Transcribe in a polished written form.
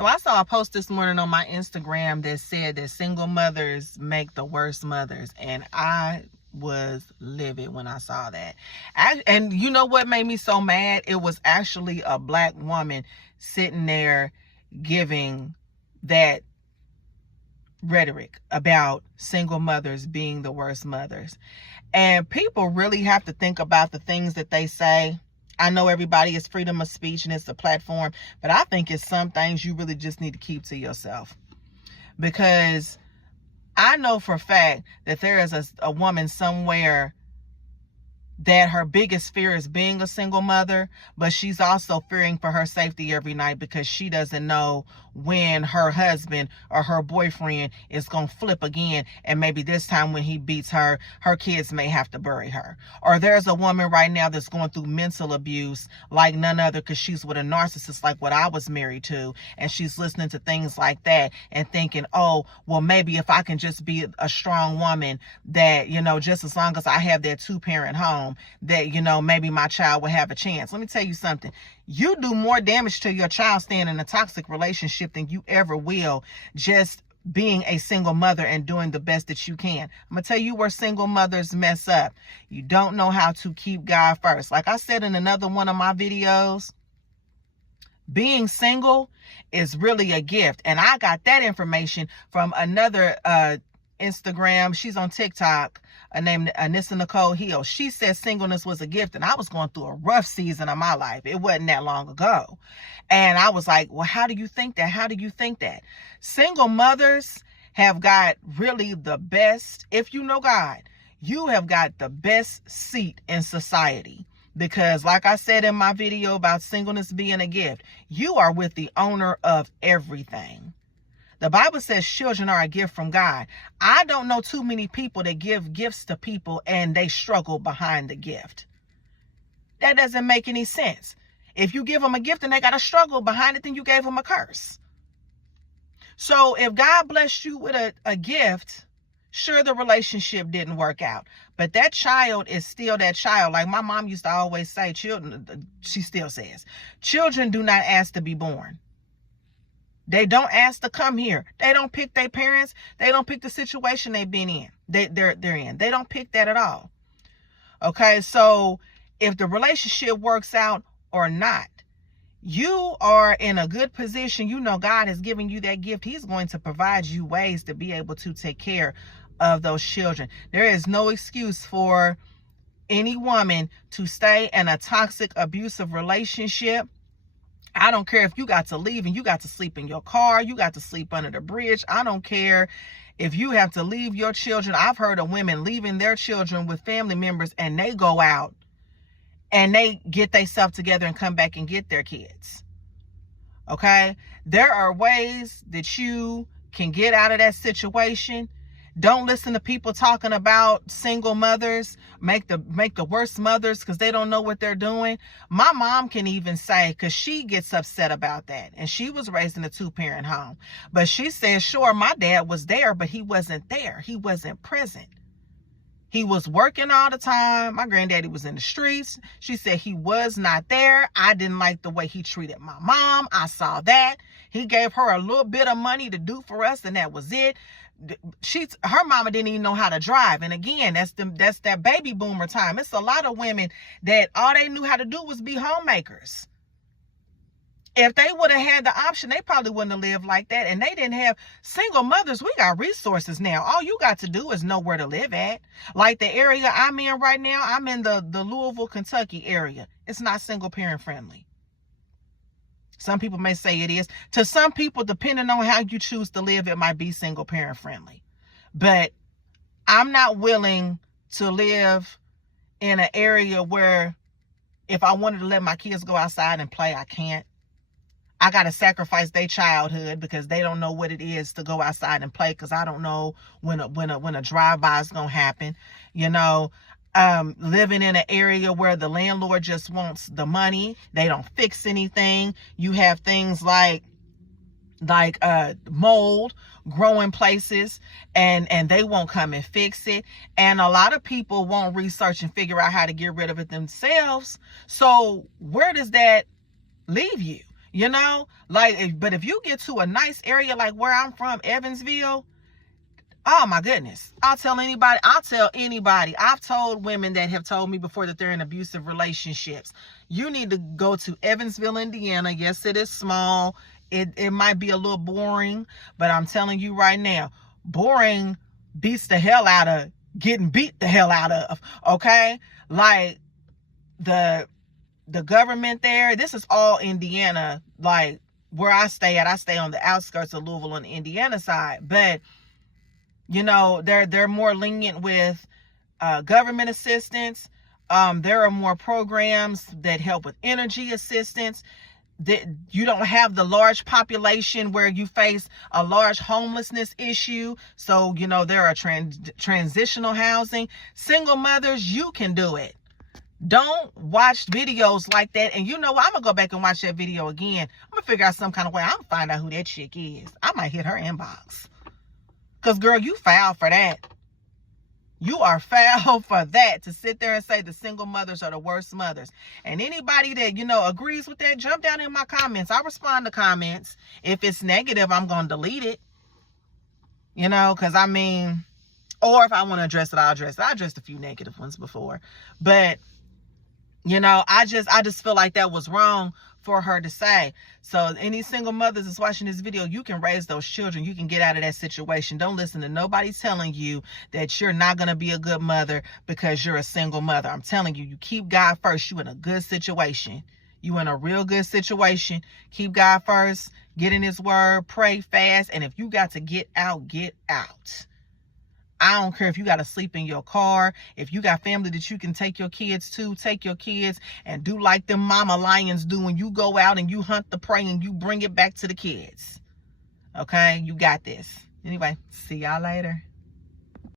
So I saw a post this morning on my Instagram that said that single mothers make the worst mothers. And I was livid when I saw that. And you know what made me so mad? It was actually a black woman sitting there giving that rhetoric about single mothers being the worst mothers. And people really have to think about the things that they say. I know everybody is freedom of speech and it's a platform, but I think it's some things you really just need to keep to yourself. Because I know for a fact that there is a woman somewhere that her biggest fear is being a single mother, but she's also fearing for her safety every night because she doesn't know when her husband or her boyfriend is going to flip again, and maybe this time when he beats her, her kids may have to bury her. Or there's a woman right now that's going through mental abuse like none other because she's with a narcissist like what I was married to, and she's listening to things like that and thinking, oh, well, maybe if I can just be a strong woman that, you know, just as long as I have that two-parent home, that, you know, maybe my child will have a chance. Let me tell you something. You do more damage to your child staying in a toxic relationship than you ever will just being a single mother and doing the best that you can. I'm going to tell you where single mothers mess up. You don't know how to keep God first. Like I said in another one of my videos, being single is really a gift. And I got that information from another Instagram. She's on TikTok, named Anissa Nicole Hill. She said singleness was a gift, and I was going through a rough season of my life. It wasn't that long ago. And I was like, well, how do you think that? How do you think that? Single mothers have got really the best, if you know God, you have got the best seat in society. Because like I said in my video about singleness being a gift, you are with the owner of everything. The Bible says children are a gift from God. I don't know too many people that give gifts to people and they struggle behind the gift. That doesn't make any sense. If you give them a gift and they got to struggle behind it, then you gave them a curse. So if God blessed you with a gift, sure, the relationship didn't work out, but that child is still that child. Like my mom used to always say, children, she still says, children do not ask to be born. They don't ask to come here. They don't pick their parents. They don't pick the situation they've been in. They're in. They don't pick that at all. Okay, so if the relationship works out or not, you are in a good position. You know God has given you that gift. He's going to provide you ways to be able to take care of those children. There is no excuse for any woman to stay in a toxic, abusive relationship. I don't care if you got to leave and you got to sleep in your car, you got to sleep under the bridge. I don't care if you have to leave your children. I've heard of women leaving their children with family members and they go out and they get themselves together and come back and get their kids. Okay? There are ways that you can get out of that situation. Don't listen to people talking about single mothers, make the worst mothers because they don't know what they're doing. My mom can even say, because she gets upset about that, and she was raised in a two-parent home. But she says, sure, my dad was there, but he wasn't there. He wasn't present. He was working all the time. My granddaddy was in the streets. She said he was not there. I didn't like the way he treated my mom. I saw that. He gave her a little bit of money to do for us, and that was it. Her mama didn't even know how to drive. And again, that's that baby boomer time. It's a lot of women that all they knew how to do was be homemakers. If they would have had the option, they probably wouldn't have lived like that. And they didn't have single mothers. We got resources now. All you got to do is know where to live at. Like the area I'm in right now, I'm in the Louisville, Kentucky area. It's not single parent friendly. Some people may say it is. To some people, depending on how you choose to live, it might be single parent friendly. But I'm not willing to live in an area where if I wanted to let my kids go outside and play, I can't. I got to sacrifice their childhood because they don't know what it is to go outside and play, because I don't know when a drive-by is going to happen. You know, living in an area where the landlord just wants the money. They don't fix anything. You have things like mold growing places, and they won't come and fix it. And a lot of people won't research and figure out how to get rid of it themselves. So where does that leave you? You know, like, but if you get to a nice area like where I'm from, Evansville, oh my goodness. I'll tell anybody. I've told women that have told me before that they're in abusive relationships. You need to go to Evansville, Indiana. Yes, it is small. It might be a little boring, but I'm telling you right now, boring beats the hell out of getting beat the hell out of. Okay? Like the government there, this is all Indiana, like where I stay at. I stay on the outskirts of Louisville on the Indiana side, but you know, they're more lenient with government assistance. There are more programs that help with energy assistance. That you don't have the large population where you face a large homelessness issue. So, you know, there are transitional housing. Single mothers, you can do it. Don't watch videos like that. And you know what? I'm going to go back and watch that video again. I'm going to figure out some kind of way. I'm going to find out who that chick is. I might hit her inbox. Because, girl, you foul for that. You are foul for that, to sit there and say the single mothers are the worst mothers. And anybody that, you know, agrees with that, jump down in my comments. I respond to comments. If it's negative, I'm going to delete it. You know, because I mean, or if I want to address it, I'll address it. I addressed a few negative ones before. But, you know, I just feel like that was wrong for her to say. So any single mothers that's watching this video, you can raise those children. You can get out of that situation. Don't listen to nobody telling you that you're not going to be a good mother because you're a single mother. I'm telling you, you keep God first. You in a good situation. You in a real good situation. Keep God first. Get in his word. Pray, fast. And if you got to get out, get out. I don't care if you got to sleep in your car. If you got family that you can take your kids to, take your kids and do like them mama lions do when you go out and you hunt the prey and you bring it back to the kids. Okay? You got this. Anyway, see y'all later.